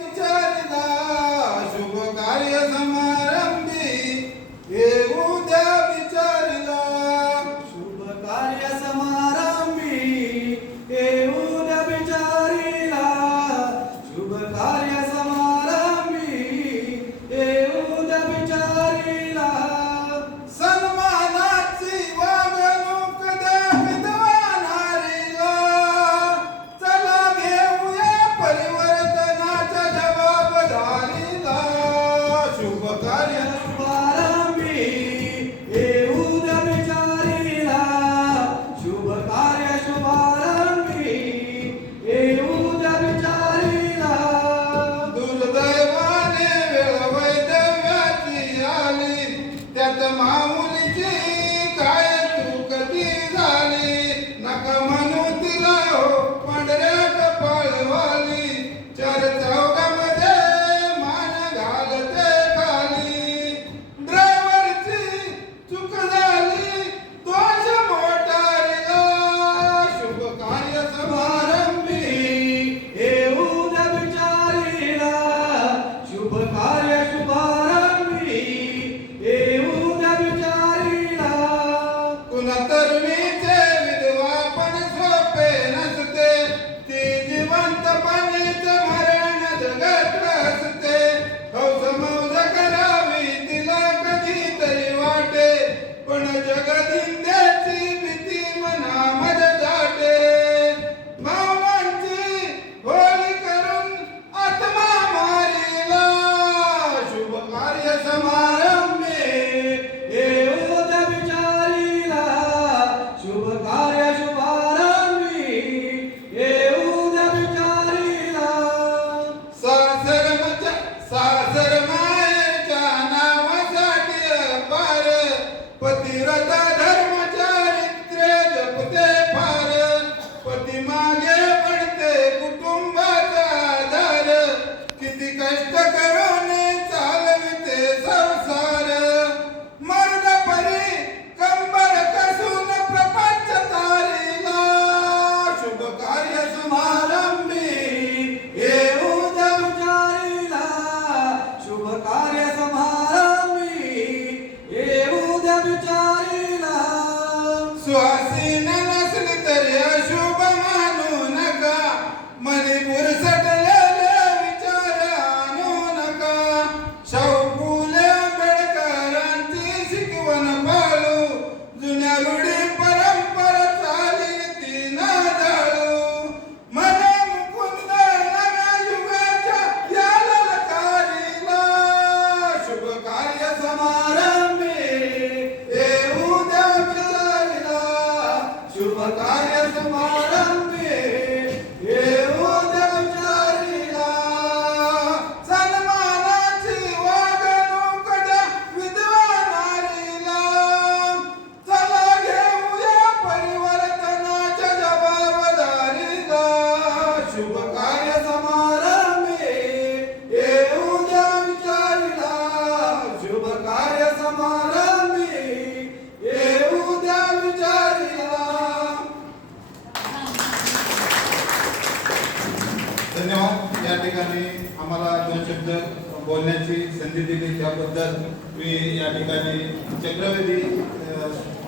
विचारिला शुभ कार्य समारंभी येऊ द्या विचारिला शुभ कार्य समारंभी येऊ द्या विचारिला शुभ कार्य समारंभी येऊ द्या विचारिला सन्मानाची वागणूक द्या विधवा नारीला चला घेऊया परिवर्तनाच्या जबाबदारीला शुभ कार्य शुभारंभी येऊ द्या विचारिला शुभ कार्य शुभारंभी येऊ द्या विचारिला दुर्दैवाने वेळ वैधव्याची आली त्यात माऊलीची काय चूक ती झाली नका म्हणू तिला हो पांढऱ्या कपाळवाली चार चौघामध्ये मान घालते खाली ड्रायव्हरची चूक झाली दोष मोटारीला शुभ कार्य समारंभी येऊ द्या विचारिला शुभ कार्य शुभारंभी येऊ द्या विचारिला कुणा तरुणीचे विधवापण सोपे नसते ती जिवंतपणीच मरण जगत असते हौस मौज करावी तिला कधीतरी वाटे पण जगदिंद्याची भीती मनामध्ये दाटे मामांची होळी करून आत्मा मारीला शुभ कार्य समारंभी येऊ द्या विचारिला शुभ कार्य शुभारंभी येऊ द्या विचारिला सासर मायेच्या नावासाठी अपार पतिव्रता धर्मचारित्र्य जपते फार पती मागे पडते कुटुंबाचा आधार किती कष्ट करून चालविते संसार मर्द परी कंबर कसून प्रपंच तारीला शुभ कार्य समारंभी येऊ द्या विचारिला शुभ कार्य समारंभी येऊ द्या विचारिला सुहासीन नसली तरी अशुभ मानू नका मणिपूर सटलेले विचार आणू नका शाहू फुले आंबेडकरांची शिकवण पाळू जुन्या रूढी परंपरा चालीरीती न जाळू मन मुकुंद नव्या युगाच्या या ललकारीला शुभ कार्य समारंभी येऊ द्या विचारिला शुभ कार्य समारंभी येऊ द्या विचारिला सन्मानाची वागणूक द्या विधवा नारीला चला घेऊया परिवर्तनाच्या जबाबदारीला शुभ कार्य समारंभी येऊ द्या विचारिला शुभ कार्य समारंभी येऊ द्या विचारिला धन्यवाद या ठिकाणी आम्हाला दोन शब्द बोलण्याची संधी दिली त्याबद्दल मी या ठिकाणी चक्रवर्ती